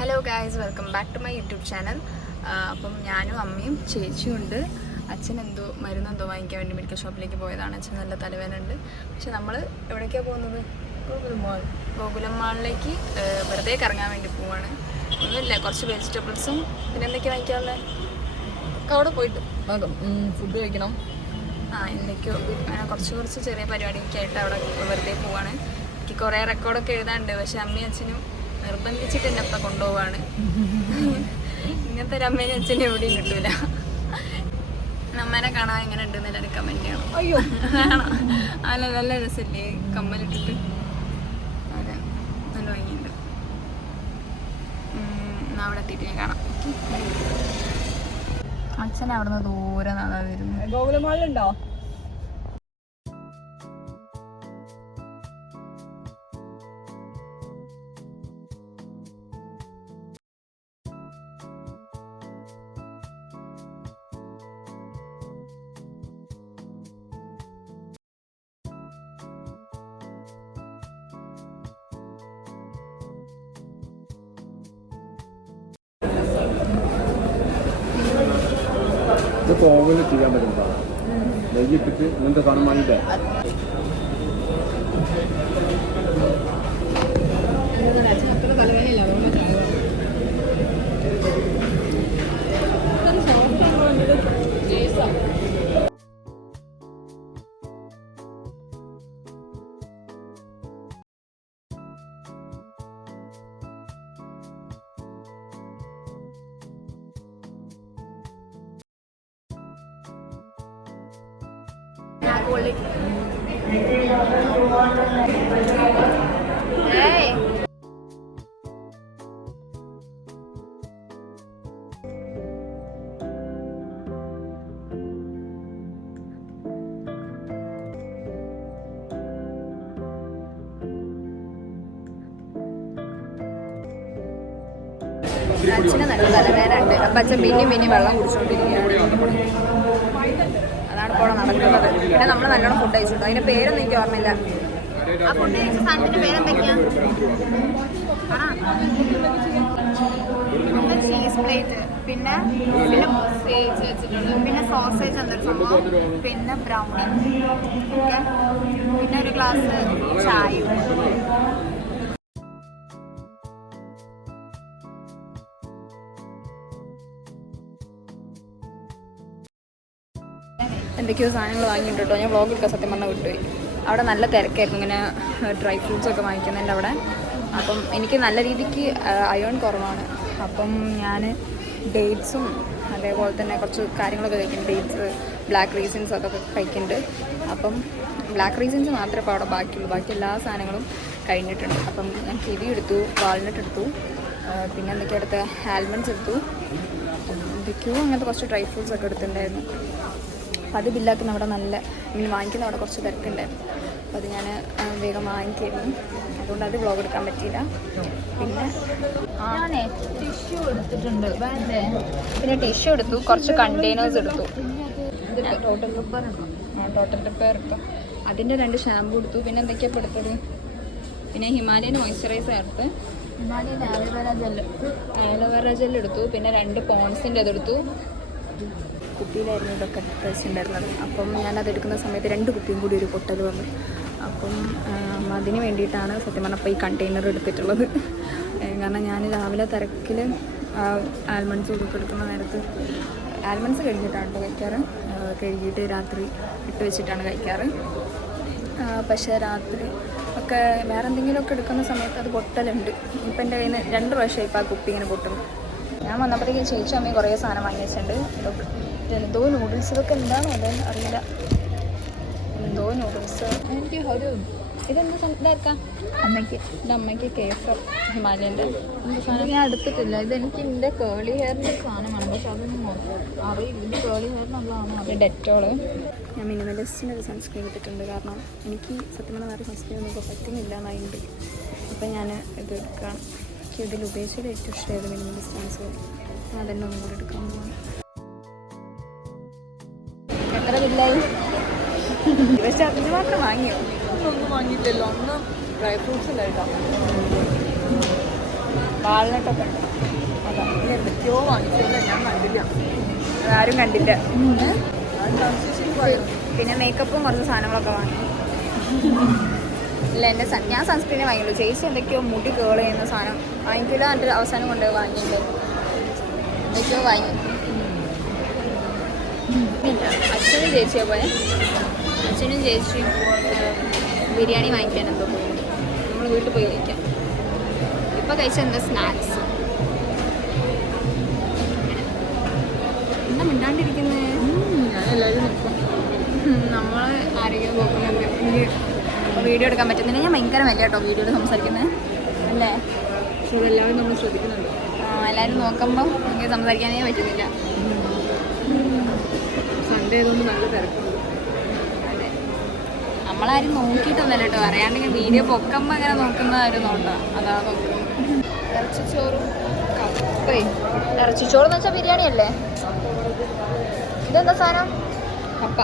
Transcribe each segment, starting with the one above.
Hello guys, welcome back to my YouTube channel. അപ്പം ഞാനും അമ്മയും ചേച്ചിയും ഉണ്ട്. അച്ഛൻ മരുന്നെന്തോ വാങ്ങിക്കാൻ വേണ്ടി മെഡിക്കൽ ഷോപ്പിലേക്ക് പോയതാണ്. അച്ഛൻ നല്ല തലവേദനയുണ്ട്. പക്ഷെ നമ്മൾ എവിടേക്കാണ് പോകുന്നത്? ഗോകുലം മാളിലേക്ക് വെറുതെ കറങ്ങാൻ വേണ്ടി പോവാണ്. ഒന്നുമില്ല, കുറച്ച് വെജിറ്റബിൾസും പിന്നെ എന്തൊക്കെയാണ് വാങ്ങിക്കാനുള്ളത്? അവിടെ പോയിട്ട് ഫുഡ് കഴിക്കണം. എന്തൊക്കെയോ അങ്ങനെ കുറച്ച് ചെറിയ പരിപാടിയൊക്കെയായിട്ട് അവിടെ വെറുതെ പോവാണ്. എനിക്ക് കുറേ റെക്കോർഡൊക്കെ എഴുതാനുണ്ട്. പക്ഷെ അമ്മയും അച്ഛനും നിർബന്ധിച്ചിട്ട് എന്നെ അപ്പം കൊണ്ടുപോവാണ്. ഇങ്ങനത്തെ ഒരു അമ്മേനും അച്ഛനും എവിടെയും കിട്ടൂല. അമ്മേനെ കാണാൻ എങ്ങനെ ഉണ്ടെന്ന് എല്ലാവരും കമൻറ്റ് ചെയ്യണം. അയ്യോ അല്ല, നല്ല രസമില്ലേ കമ്മലിട്ടിട്ട്? അതെ, നല്ല ഭംഗിയുണ്ട്. എന്നാൽ അവിടെ എത്തിയിട്ട് ഞാൻ കാണാം. അച്ഛൻ അവിടെ നിന്ന് ദൂരെ നാളെ വരുന്നു. ഗോകുലമാളുണ്ടോ? ഇതൊക്കെ ഓവനിൽ ചെയ്യാൻ പറ്റുന്നതാണ്. നെയ്യിട്ടിട്ട് ഇങ്ങനത്തെ സാധനം വാങ്ങിയില്ലേ? അച്ഛന് നല്ല തലവേദനയുണ്ട്. അപ്പം അച്ഛൻ പിന്നെയും വെള്ളം കുടിച്ചുകൊണ്ടിരിക്കുകയാണ്. അതാണ് ഇപ്പോൾ നടക്കുന്നത്. പിന്നെ നമ്മൾ നല്ലോണം ഫുഡ് കഴിച്ചിട്ടുണ്ട്. അതിൻ്റെ പേരൊന്നും എനിക്ക് ഓർമ്മയില്ല. ആ ഫുഡ് കഴിച്ച സാധനത്തിൻ്റെ പേരെന്തൊക്കെയാണ്? പിന്നെ ചീസ് പ്ലേറ്റ്, പിന്നെ പിന്നെ സോസേജ് എന്തൊരു സംഭവം, പിന്നെ ബ്രൗണി, ഓക്കെ, പിന്നെ ഒരു ഗ്ലാസ് ചായ. എന്തൊക്കെയോ സാധനങ്ങൾ വാങ്ങിയിട്ടുണ്ട് കേട്ടോ. ഞാൻ വ്ളോഗ് എടുക്കാൻ സത്യം പറഞ്ഞാൽ വിട്ടുപോയി. അവിടെ നല്ല തിരക്കായിരുന്നു ഇങ്ങനെ ഡ്രൈ ഫ്രൂട്ട്സൊക്കെ വാങ്ങിക്കുന്നതിൻ്റെ അവിടെ. അപ്പം എനിക്ക് നല്ല രീതിക്ക് അയേൺ കുറവാണ്. അപ്പം ഞാൻ ഡേറ്റ്സും അതേപോലെ തന്നെ കുറച്ച് കാര്യങ്ങളൊക്കെ കഴിക്കുന്നുണ്ട്. ഡേറ്റ്സ്, ബ്ലാക്ക് റീസൻസ് അതൊക്കെ കഴിക്കുന്നുണ്ട്. അപ്പം ബ്ലാക്ക് റീസൻസ് മാത്രമേ ഇപ്പോൾ അവിടെ ബാക്കിയുള്ളൂ. ബാക്കി എല്ലാ സാധനങ്ങളും കഴിഞ്ഞിട്ടുണ്ട്. അപ്പം ഞാൻ കിവി എടുത്തു, വാൾനട്ട് എടുത്തു, പിന്നെ എന്തൊക്കെയാണ് എടുത്ത ആൽമണ്ട്സ് എടുത്തു, എന്തൊക്കെയോ അങ്ങനത്തെ കുറച്ച് ഡ്രൈ ഫ്രൂട്ട്സ് ഒക്കെ എടുത്തിട്ടുണ്ടായിരുന്നു. അപ്പം അത് ബില്ലാക്കുന്ന അവിടെ നല്ല വാങ്ങിക്കുന്ന അവിടെ കുറച്ച് തിരക്കുണ്ടായിരുന്നു. അപ്പോൾ അത് ഞാൻ വേഗം വാങ്ങിക്കായിരുന്നു. അതുകൊണ്ട് അത് വ്ളോഗ് എടുക്കാൻ പറ്റിയില്ല. പിന്നെ ഞാനേ ടിഷ്യൂ എടുത്തിട്ടുണ്ട്. പിന്നെ ടിഷ്യൂ എടുത്തു, കുറച്ച് കണ്ടെയ്നേഴ്സ് എടുത്തു. ടോട്ടൽ റിപ്പയർ എടുത്തു. അതിൻ്റെ 2 ഷാമ്പു എടുത്തു. പിന്നെ എന്തൊക്കെയാണ് ഇപ്പോൾ എടുത്തത്? പിന്നെ ഹിമാലയൻ മോയ്സ്ചറൈസർ എടുത്ത്, ഹിമാലയൻ ആലോവേറ ജെൽ എടുത്തു. പിന്നെ 2 പോൺസിൻ്റെ അതെടുത്തു. കുപ്പിയിലായിരുന്നു ഇതൊക്കെ കഴിച്ചിട്ടുണ്ടായിരുന്നത്. അപ്പം ഞാനതെടുക്കുന്ന സമയത്ത് 2 കുപ്പിയും കൂടി ഒരു പൊട്ടൽ വന്നു. അപ്പം അതിന് വേണ്ടിയിട്ടാണ് സത്യം പറഞ്ഞപ്പോൾ ഈ കണ്ടെയ്നർ എടുത്തിട്ടുള്ളത്. കാരണം ഞാൻ രാവിലെ തിരക്കിൽ ആൽമണ്ട്സ് ഇതൊക്കെ എടുക്കുന്ന നേരത്ത് ആൽമണ്ട്സ് കഴിഞ്ഞിട്ടാണ് കേട്ടോ കഴിക്കാറ്. കഴുകിയിട്ട് രാത്രി ഇട്ട് വെച്ചിട്ടാണ് കഴിക്കാറ്. പക്ഷേ രാത്രി ഒക്കെ വേറെ എന്തെങ്കിലുമൊക്കെ എടുക്കുന്ന സമയത്ത് അത് പൊട്ടലുണ്ട്. ഇപ്പം എൻ്റെ കയ്യിൽ നിന്ന് 2 പ്രാവശ്യം ഇപ്പോൾ ആ കുപ്പി ഇങ്ങനെ പൊട്ടുന്നു. ഞാൻ വന്നപ്പോഴേക്കും ചേച്ചി അമ്മയും കുറേ സാധനം വാങ്ങി വെച്ചിട്ടുണ്ട്. എന്തോ നൂഡിൽസ്, ഇതൊക്കെ എന്താണോ അതെന്ന് അറിയില്ല. എന്തോ നൂഡിൽസ്. എനിക്ക് ഒരു ഇതെന്താ ഇതാക്കാം അമ്മയ്ക്ക്, എൻ്റെ അമ്മയ്ക്ക് കേസർ ഹിമാലയൻ്റെ എന്ത് സാധനം ഞാൻ എടുത്തിട്ടില്ല. ഇതെനിക്ക് എൻ്റെ കേളി ഹെയറിൻ്റെ സാധനമാണ്. പക്ഷെ അതൊന്നും അറിയില്ല. ഇത് കേളി ഹെയറിനുള്ളതാണോ? അത് ഡെറ്റോള്. ഞാൻ മിനിമലിസ്റ്റിൻ്റെ ഒരു സൺസ്ക്രീൻ ഇട്ടിട്ടുണ്ട്. കാരണം എനിക്ക് സത്യം പറഞ്ഞാൽ വേറെ സൺസ്ക്രീൻ ഒന്നും ഇപ്പോൾ പറ്റുന്നില്ല എന്നായിട്ടുണ്ട്. അപ്പം ഞാൻ ഇത് എടുക്കാം. എനിക്ക് ഇതിൽ ഉപയോഗിച്ചത് ഏറ്റവും ഇഷ്ടമായത് മിനിമലിസ്റ്റ് സൺസ്ക്രീൻ. ഞാൻ തന്നെ ഒന്നും കൂടി എടുക്കാൻ പോകുന്നു. എത്ര ബില്ലായി? പക്ഷെ 5 മാത്രം വാങ്ങിയോ? ഒന്നും വാങ്ങിയില്ലല്ലോ. അന്ന് ഡ്രൈ ഫ്രൂട്ട്സ് ഉണ്ടായിട്ടാണ്. വാൾനട്ടൊക്കെ ഉണ്ട്. എന്തൊക്കെയോ വാങ്ങിച്ചല്ല ഞാൻ കണ്ടില്ല. ആരും കണ്ടില്ല. പിന്നെ മേക്കപ്പും കുറച്ച് സാധനങ്ങളൊക്കെ വാങ്ങി. ഇല്ല എൻ്റെ ഞാൻ സൺസ്ക്രീനെ വാങ്ങിയുള്ളൂ. ചേച്ചി എന്തൊക്കെയോ മുടി കേൾ ചെയ്യുന്ന സാധനം വാങ്ങിക്കില്ല. എന്നിട്ട് അവസാനം കൊണ്ട് വാങ്ങിയിട്ടുണ്ട്. എന്തൊക്കെയോ വാങ്ങി. അച്ഛനും ചേച്ചിയെ പോയെ. അച്ഛനും ചേച്ചിയും ബിരിയാണി വാങ്ങിക്കാൻ എന്തോ പോയി. നമ്മൾ വീട്ടിൽ പോയി കഴിക്കാം. ഇപ്പം കഴിച്ച എന്താ സ്നാക്സ്. എന്താ മിണ്ടാണ്ടിരിക്കുന്നത്? ഞാൻ എല്ലാവരും നിൽക്കും. നമ്മൾ ആരെങ്കിലും നോക്കുന്നുണ്ട്. എനിക്ക് വീഡിയോ എടുക്കാൻ പറ്റുന്നില്ല. ഞാൻ ഭയങ്കര വലിയ കേട്ടോ വീഡിയോയിൽ സംസാരിക്കുന്നത് അല്ലേ. പക്ഷെ അതെല്ലാവരും നമ്മൾ ശ്രദ്ധിക്കുന്നുണ്ട്. എല്ലാവരും നോക്കുമ്പോൾ എനിക്ക് സംസാരിക്കാനേ പറ്റുന്നില്ല. സൺഡേ ആയതുകൊണ്ട് നല്ല തിരക്കുണ്ട്. അതെ, നമ്മളാരും നോക്കിയിട്ടൊന്നല്ല കേട്ടോ. അറിയാണ്ടെങ്കിൽ വീഡിയോ പൊക്കുമ്പോൾ അങ്ങനെ നോക്കുന്നതായിരുന്നു നോട്ടോ. അതാ നോക്കുന്നത്. ഇറച്ചിച്ചോറും കപ്പയും. ഇറച്ചിച്ചോറെന്ന് വെച്ചാൽ ബിരിയാണി അല്ലേ? ഇതെന്താ സാധനം? കപ്പ.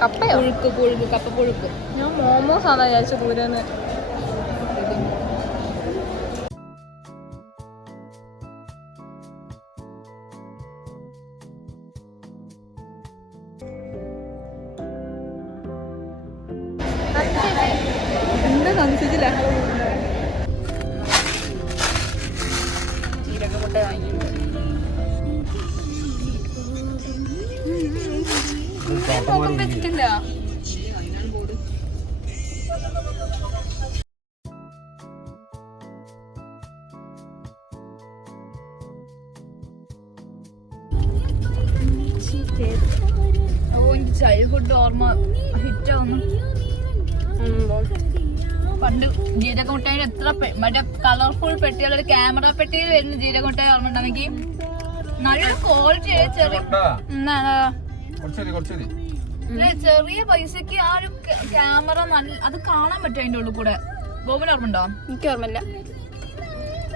കപ്പയോ? പുഴുക്ക് കപ്പ പുഴുക്ക്. ഞാൻ മോമോസ് ആണെന്ന് വിചാരിച്ചു ദൂരെന്ന്. എന്താ കൺഫ്യൂസില്ല. ജീരകമുട്ട വാങ്ങിയിട്ടുണ്ട്. വെച്ചിട്ടില്ല. ഓ എനിക്ക് ചൈൽഡ്ഹുഡ് ഓർമ്മ ഹിറ്റാവുന്നു. പണ്ട് ജീരകമുട്ടായി എത്ര മറ്റേ കളർഫുൾ പെട്ടികളൊരു ക്യാമറ പെട്ടിയിൽ വരുന്ന ജീരകമുട്ടായി ഓർമ്മ ഉണ്ടെങ്കിൽ നല്ല ക്വാളിറ്റി ചെറിയ ചെറിയ പൈസക്ക് ആ ഒരു ക്യാമറ നല്ല അത് കാണാൻ പറ്റും. അതിന്റെ ഉള്ളിൽ കൂടെ ബോബിന് ഓർമ്മ ഉണ്ടോ? എനിക്ക് ഓർമ്മയില്ല.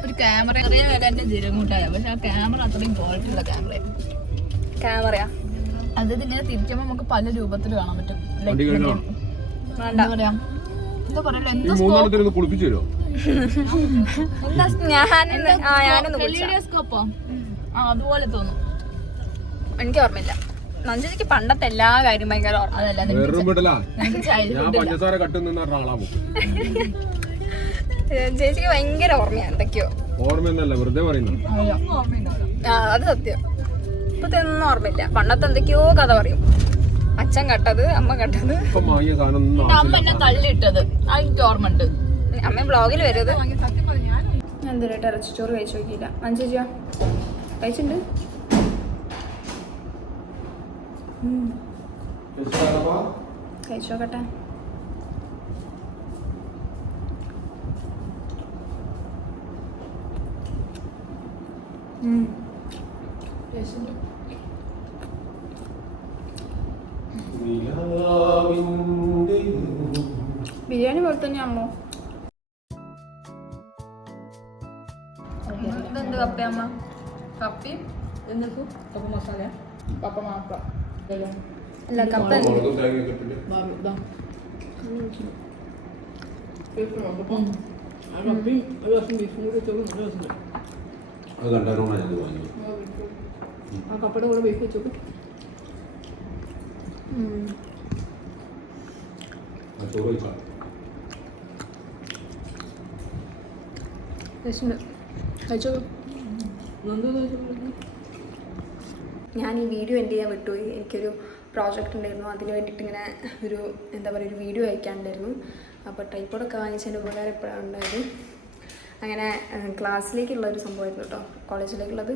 ഒരു ക്യാമറ ചെറിയ വിലന്റെ ജീരകമുട്ടായ, പക്ഷെ ആ ക്യാമറ അത്രയും ക്വാളിറ്റി ഉള്ള ക്യാമറയാ. അത് ഇങ്ങനെ തിരിക്കുമ്പോ നമുക്ക് പല രൂപത്തിൽ കാണാൻ പറ്റും. എന്താ പറയാ എന്താ പറയല്ലോ സ്കോപ്പോ അതുപോലെ തോന്നും. എനിക്ക് ഓർമ്മയില്ല. നഞ്ചിക്ക് പണ്ടത്തെ എല്ലാ കാര്യം ഭയങ്കര ഓർമ്മ. ചേച്ചിക്ക് ഭയങ്കര ഓർമ്മയാ എന്തൊക്കെയോ. ഓർമ്മയൊന്നല്ല, വെറുതെ പറയുന്നു. അത് സത്യം. ഇപ്പത്തെ ഒന്നും ഓർമ്മയില്ല. പണ്ടത്തെ എന്തൊക്കെയോ കഥ പറയും. അച്ഛൻ കട്ടത്, അമ്മ കട്ടത്, അമ്മ എന്നെ തള്ളിയിട്ടത് എനിക്ക് ഓർമ്മ ഉണ്ട്. അമ്മ വ്ളോഗിൽ വരുന്നത്. ഞാൻ എന്തിനായിട്ട് ഇറച്ചിച്ചോറ് കഴിച്ചു നോക്കിയില്ല. മഞ്ചേച്ചിയോ കഴിച്ചിട്ടുണ്ട്. കഴിച്ചു നോക്കട്ടെ. ബിരിയാണി പോലെ തന്നെ അമ്മോ. ഇതെന്ത് കപ്പയമ്മ? കപ്പയും എന്നിട്ടും കപ്പ മസാല കപ്പ മാത്രം അല്ല. കപ്പ ആ കപ്പയുടെ കൂടെ ബീഫ് വെച്ചോക്ക്. ഞാൻ ഈ വീഡിയോ എൻ്റെ ചെയ്യാൻ വിട്ടുപോയി. എനിക്കൊരു പ്രോജക്റ്റ് ഉണ്ടായിരുന്നു. അതിന് വേണ്ടിയിട്ട് ഇങ്ങനെ ഒരു എന്താ പറയുക ഒരു വീഡിയോ അയക്കാനുണ്ടായിരുന്നു. അപ്പോൾ ട്രൈപ്പോഡൊക്കെ വാങ്ങിച്ചതിൻ്റെ ഉപകാരം എപ്പോഴാണ് ഉണ്ടായത്. അങ്ങനെ ക്ലാസ്സിലേക്കുള്ള ഒരു സംഭവമായിരുന്നു കേട്ടോ, കോളേജിലേക്കുള്ളത്.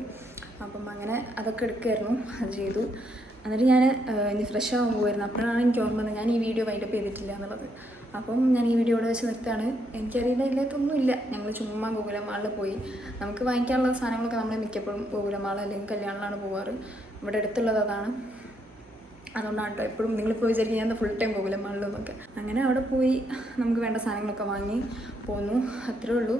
അപ്പം അങ്ങനെ അതൊക്കെ എടുക്കുമായിരുന്നു. അത് ചെയ്തു. എന്നിട്ട് ഞാൻ ഇനി ഫ്രഷ് ആവാൻ പോകുമായിരുന്നു. അപ്പോഴാണ് എനിക്ക് ഓർമ്മ വന്നത് ഞാൻ ഈ വീഡിയോ വൈൻഡപ്പ് ചെയ്തിട്ടില്ല എന്നുള്ളത്. അപ്പം ഞാൻ ഈ വീഡിയോ ഇവിടെ വെച്ച് നിർത്തുകയാണ്. എനിക്കറിയില്ല ഇല്ലാത്തൊന്നുമില്ല. ഞങ്ങൾ ചുമ്മാ ഗോകുലമാളിൽ പോയി. നമുക്ക് വാങ്ങിക്കാനുള്ള സാധനങ്ങളൊക്കെ നമ്മൾ മിക്കപ്പോഴും ഗോകുലമാൾ അല്ലെങ്കിൽ കല്യാണമാണ് പോകാറ്. ഇവിടെ അടുത്തുള്ളത് അതാണ്. അതുകൊണ്ടാണ് കേട്ടോ എപ്പോഴും നിങ്ങളിപ്പോൾ വിചാരിക്കും ഞാൻ ഫുൾ ടൈം ഗോകുലമാളിലെന്നൊക്കെ. അങ്ങനെ അവിടെ പോയി നമുക്ക് വേണ്ട സാധനങ്ങളൊക്കെ വാങ്ങി പോന്നു. അത്രേ ഉള്ളൂ.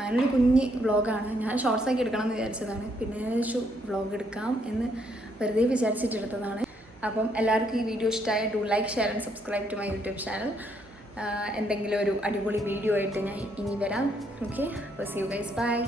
അങ്ങനൊരു കുഞ്ഞ് വ്ളോഗാണ്. ഞാൻ ഷോർട്സ് ആക്കി എടുക്കണം എന്ന് വിചാരിച്ചതാണ്. പിന്നെ വിചാരിച്ചു വ്ളോഗ് എടുക്കാം എന്ന് വെറുതെ വിചാരിച്ചിട്ടെടുത്തതാണ്. അപ്പം എല്ലാവർക്കും ഈ വീഡിയോ ഇഷ്ടമായ do like, share and subscribe to my YouTube channel. എന്തെങ്കിലും ഒരു അടിപൊളി വീഡിയോ ആയിട്ട് ഞാൻ ഇനി വരാം. ഓക്കെ, അപ്പോൾ സീ യു ഗൈസ്, ബൈ.